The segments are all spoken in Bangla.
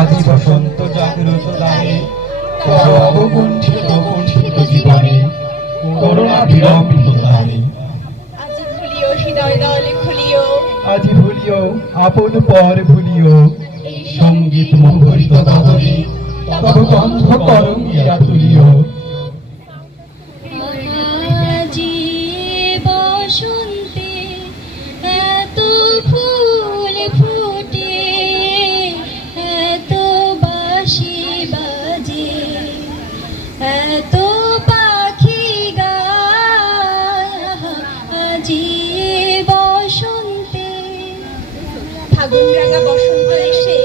আদি বসন্ত জাগ্রত দানে কর অবকুণ্ঠিত কুণ্ঠিত জীবনে করুণা বিলম্বিত দানে আজি ভুলিও আপন পর ভুলিও। সংগীত মুখরিত দাদরে তব কণ্ঠ করঙ্গিয়া তুলিও। ফাগুন রাঙা বসন্ত এসে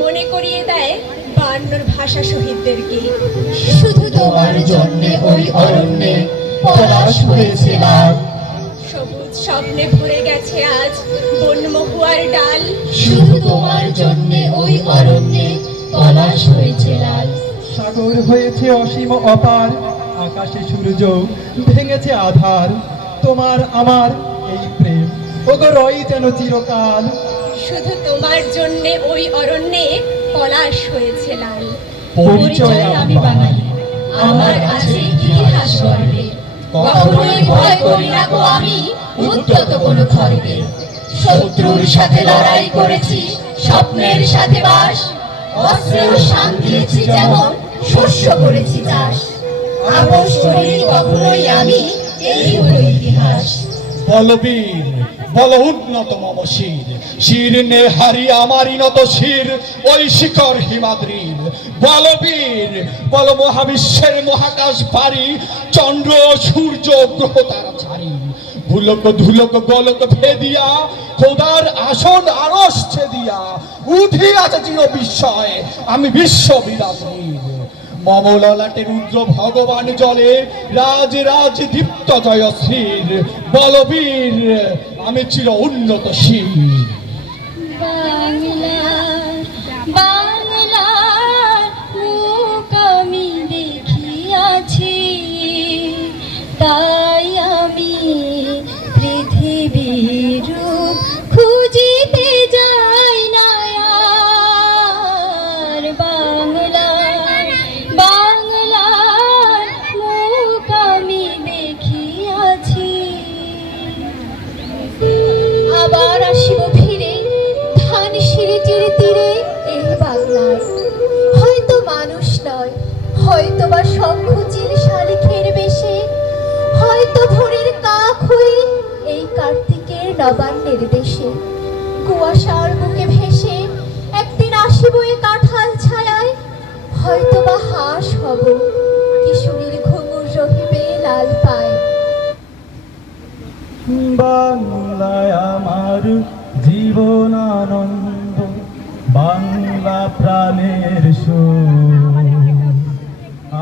মনে করিয়ে দেয় বান্নর ভাষা শহীদদেরকে শুধু তোমার জন্যে ওই অরণ্যে পলাশ হয়েছে লাল। সবুজ স্বপ্নে ভরে গেছে আজ বন মহুয়ার ডাল। শুধু তোমার জন্যে ওই অরণ্যে পলাশ হয়েছে লাল। সাগর হয়েছে অসীম অপার আকাশে সূর্য ভেঙেছে আধার। তোমার আমার এই প্রেম ওগো রই যেন চিরকাল। শুধু তোমার জন্যে ওই অরণ্যে পলাশ হয়েছে লাল পরিচয় আমি বানাই আমার আছে ইতিহাস গর্বে। কখনোই ভয় করি না গো আমি উদ্যত কোনো খড়গে শত্রুর সাথে লড়াই করেছি স্বপ্নের সাথে বাস। অস্ত্রেও শান দিয়েছি যেমন শস্য করেছি চাষ। আপোষ করিনি কখনোই আমি এই বলবীর, বল উন্নত মম শির শির নে হারি আমারই নত শির, ওই শিখর হিমাদ্রির। বলবীর, বল মহাবিশ্বের মহাকাশ পারি চন্দ্র সূর্য গ্রহ তারা ছাড়ি ভুলক ধুলক গোলক ভেদিয়া, খোদার আসন আড়স ছেদিয়া। উঠি আছে চির বিস্ময়, আমি বিশ্ব মমললাটে রুদ্র ভগবান জলে রাজ রাজ দীপ্ত জয়শ্রীর বলবীর আমি চির উন্নত শির। হয়তো বা শঙ্খচিল বেশে, হয়তো ভোরের কাক হয়ে এই কার্তিকের নবান্নের দেশে। কুয়াশার বুকে ভেসে একদিন আসিব এ কাঁঠাল ছায়ায় হয়তো বা হব, কিশোরীর ঘুঙুর রহিবে লাল পায়। বাংলায় আমার জীবন আনন্দ বাংলা প্রাণের সুর।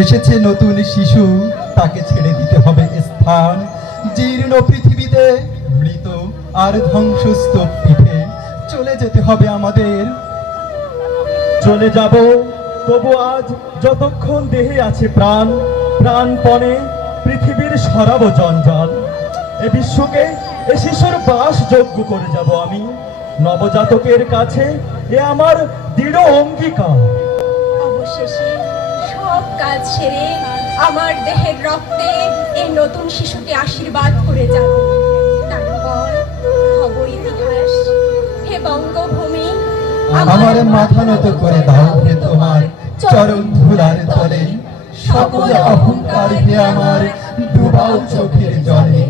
এসেছে নতুন শিশু, তাকে ছেড়ে দিতে হবে স্থান। জীর্ণ পৃথিবীতে মৃত আর ধ্বংসস্তূপ পিঠে চলে যেতে হবে আমাদের। চলে যাব, তবু আজ যতক্ষণ দেহে আছে প্রাণ, প্রাণপণে পৃথিবীর সরাব জঞ্জাল। এ বিশ্বকে, এ শিশুর বাস যোগ্য করে যাব আমি। নবজাতকের কাছে এ আমার দৃঢ় অঙ্গীকার। অবশেষে সব কাজ সেরে আমার দেহের রক্তে এই নতুন শিশুকে আশীর্বাদ করে যাব আমার মাথা নত করে দাও হে তোমার চরণ ধুলার তলে। সকল অহংকার হে আমার, ডুবাও চোখের জলে।